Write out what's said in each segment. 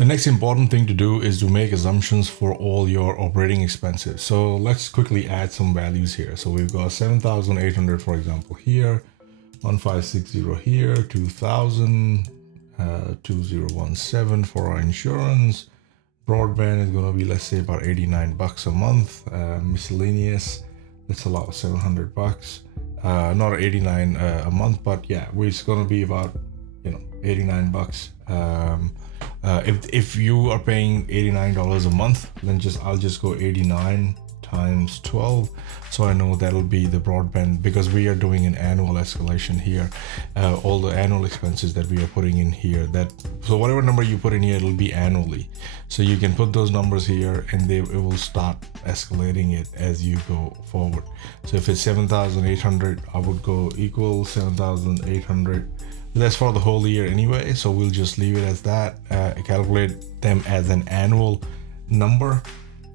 The next important thing to do is to make assumptions for all your operating expenses. So let's quickly add some values here. So we've got 7,800, for example, here, 1,560 here, 2,000, 2,017 for our insurance. Broadband is going to be, let's say, about 89 bucks a month. Miscellaneous, let's allow 700 bucks. Not 89 a month, but yeah, it's going to be about 89 bucks. If you are paying $89 a month, then I'll just go 89 times 12, so I know that'll be the broadband, because we are doing an annual escalation here. All the annual expenses that we are putting in here, so whatever number you put in here, it'll be annually. So you can put those numbers here, and it will start escalating it as you go forward. So if it's 7,800, I would go equal 7,800. That's for the whole year anyway, so we'll just leave it as that. Calculate them as an annual number,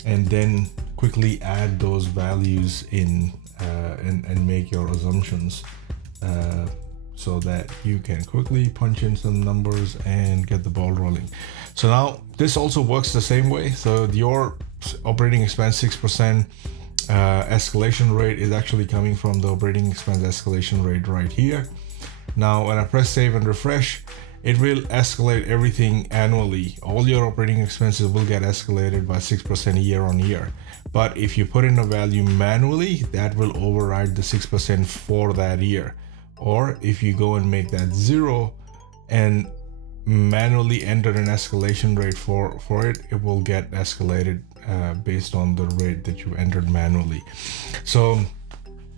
and then quickly add those values in and make your assumptions so that you can quickly punch in some numbers and get the ball rolling. So now this also works the same way. So your operating expense 6% escalation rate is actually coming from the operating expense escalation rate right here. Now when I press save and refresh, it will escalate everything annually. All your operating expenses will get escalated by 6% year on year. But if you put in a value manually, that will override the 6% for that year. Or if you go and make that 0 and manually enter an escalation rate for it, it will get escalated based on the rate that you entered manually. So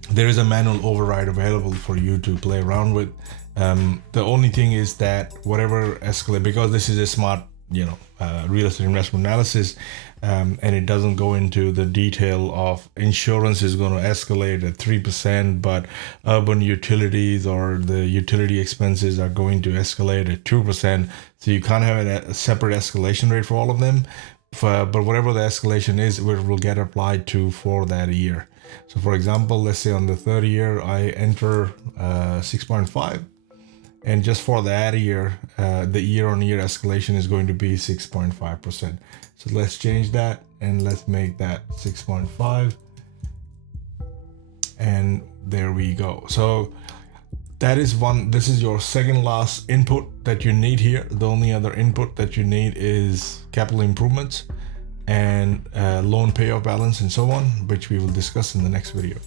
there is a manual override available for you to play around with. The only thing is that whatever escalate, because this is a smart, real estate investment analysis, and it doesn't go into the detail of insurance is going to escalate at 3%, but urban utilities or the utility expenses are going to escalate at 2%. So you can't have a separate escalation rate for all of them. But whatever the escalation is, it will get applied to for that year. So for example, let's say on the third year, I enter 6.5. And just for that year, the year-on-year escalation is going to be 6.5%. So let's change that and let's make that 6.5. And there we go. So that is this is your second last input that you need here. The only other input that you need is capital improvements and loan payoff balance and so on, which we will discuss in the next video.